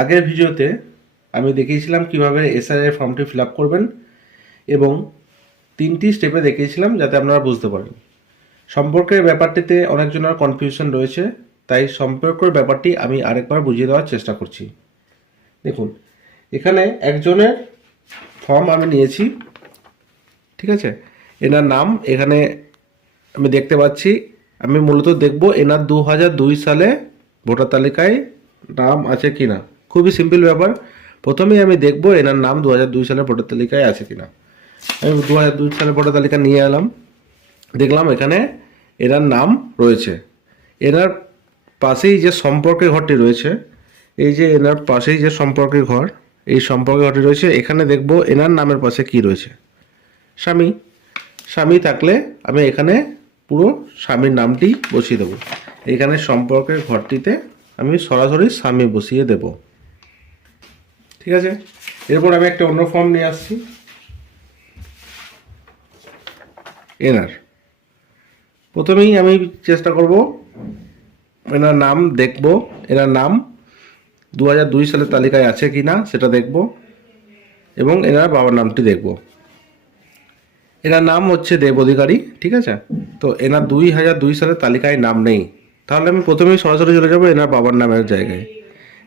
আগের ভিডিওতে আমি দেখিয়েছিলাম কীভাবে এসআইয়ের ফর্মটি ফিল আপ করবেন এবং তিনটি স্টেপে দেখিয়েছিলাম যাতে আপনারা বুঝতে পারেন। সম্পর্কের ব্যাপারটিতে অনেকজনের কনফিউশন রয়েছে, তাই সম্পর্কের ব্যাপারটি আমি আরেকবার বুঝিয়ে দেওয়ার চেষ্টা করছি। দেখুন, এখানে একজনের ফর্ম আমি নিয়েছি, ঠিক আছে? এনার নাম এখানে আমি দেখতে পাচ্ছি। আমি মূলত দেখব এনার দু হাজার দুই সালে ভোটার তালিকায় নাম আছে কি না খুবই সিম্পল ব্যাপার। প্রথমেই আমি দেখব এনার নাম দু হাজার দুই সালে ভোটার তালিকায় আছে কি না আমি দু হাজার দুই সালে ভোটার তালিকা নিয়ে এলাম। দেখলাম এখানে এনার নাম রয়েছে। এনার পাশেই যে সম্পর্কের ঘরটি রয়েছে, এই যে এনার পাশেই যে সম্পর্কের ঘর, এই সম্পর্কের ঘরটি রয়েছে। এখানে দেখব এনার নামের পাশে কি রয়েছে। স্বামী। স্বামী থাকলে আমি এখানে পুরো স্বামীর নামটি বসিয়ে দেবো। এখানে সম্পর্কের ঘরটিতে আমি সরাসরি স্বামী বসিয়ে দেব। ঠিক আছে? এরপর আমি একটা অন্য ফর্ম নিয়ে আসছি। এনার প্রথমেই আমি চেষ্টা করব এনার নাম দেখব। এনার নাম দু দুই সালের তালিকায় আছে কি না সেটা দেখব এবং এনার বাবার নামটি দেখব। এনার নাম হচ্ছে দেব অধিকারী, ঠিক আছে? তো এনার দুই হাজার দুই সালের তালিকায় নাম নেই। তাহলে আমি প্রথমেই সরাসরি চলে যাব এনার বাবার নামের জায়গায়।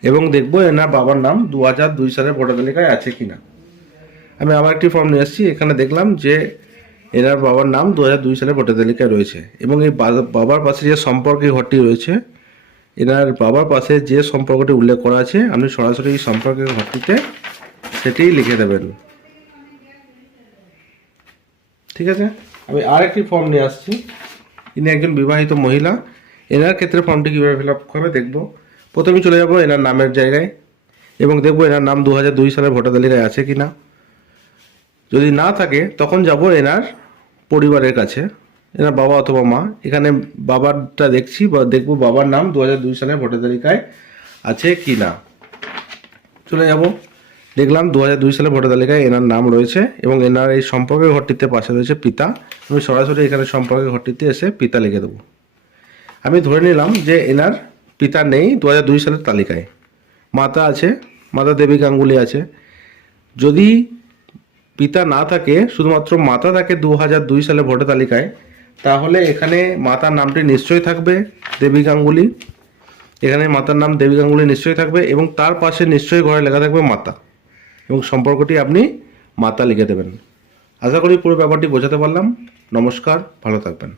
এবং দেখব এনার বাবার নাম দু হাজার দুই সালের ভোটার তালিকায় আছে কি না আমি আবার একটি ফর্ম নিয়ে এসেছি, এখানে দেখলাম যে এনার বাবার নাম দু হাজার দুই সালের ভোটার তালিকায় রয়েছে। এবং এই বাবার পাশে যে সম্পর্কে ঘরটি রয়েছে, এনার বাবার পাশে যে সম্পর্কটি উল্লেখ করা আছে আপনি সরাসরি এই সম্পর্কের ঘরটিতে সেটি লিখে দেবেন। ঠিক আছে? আমি আর একটি ফর্ম নিয়ে আসছি। ইনি একজন বিবাহিত মহিলা। এনার ক্ষেত্রে ফর্মটি কীভাবে ফিল আপ করবে দেখব। প্রথমে চলে যাব এনার নামের জায়গায় এবং দেখব এনার নাম দু হাজার দুই সালের ভোটার তালিকায় আছে কি না যদি না থাকে, তখন যাব এনার পরিবারের কাছে, এনার বাবা অথবা মা। এখানে বাবারটা দেখছি বা দেখব বাবার নাম দু হাজার দুই সালের ভোটার তালিকায় আছে কি না চলে যাব, দেখলাম দু হাজার দুই সালে ভোটার তালিকায় এনার নাম রয়েছে এবং এনার এই সম্পর্কের ঘরটিতে পাশে রয়েছে পিতা। আমি সরাসরি এখানে সম্পর্কের ঘরটিতে এসে পিতা লিখে দেবো। আমি ধরে নিলাম যে এনার পিতা নেই দু দুই সালের তালিকায়। মাতা আছে, মাতা দেবী গাঙ্গুলি আছে। যদি পিতা না থাকে, শুধুমাত্র মাতা থাকে দু হাজার দুই সালে ভোটার তালিকায়, তাহলে এখানে মাতার নামটি নিশ্চয়ই থাকবে দেবী গাঙ্গুলি এখানে মাতার নাম দেবী গাঙ্গুলি নিশ্চয়ই থাকবে এবং তার পাশে নিশ্চয়ই ঘরে লেখা থাকবে মাতা এবং সম্পর্কটি আপনি মাতা লিখে দেবেন। আশা করি পুরো ব্যাপারটি বোঝাতে পারলাম। নমস্কার, ভালো থাকবেন।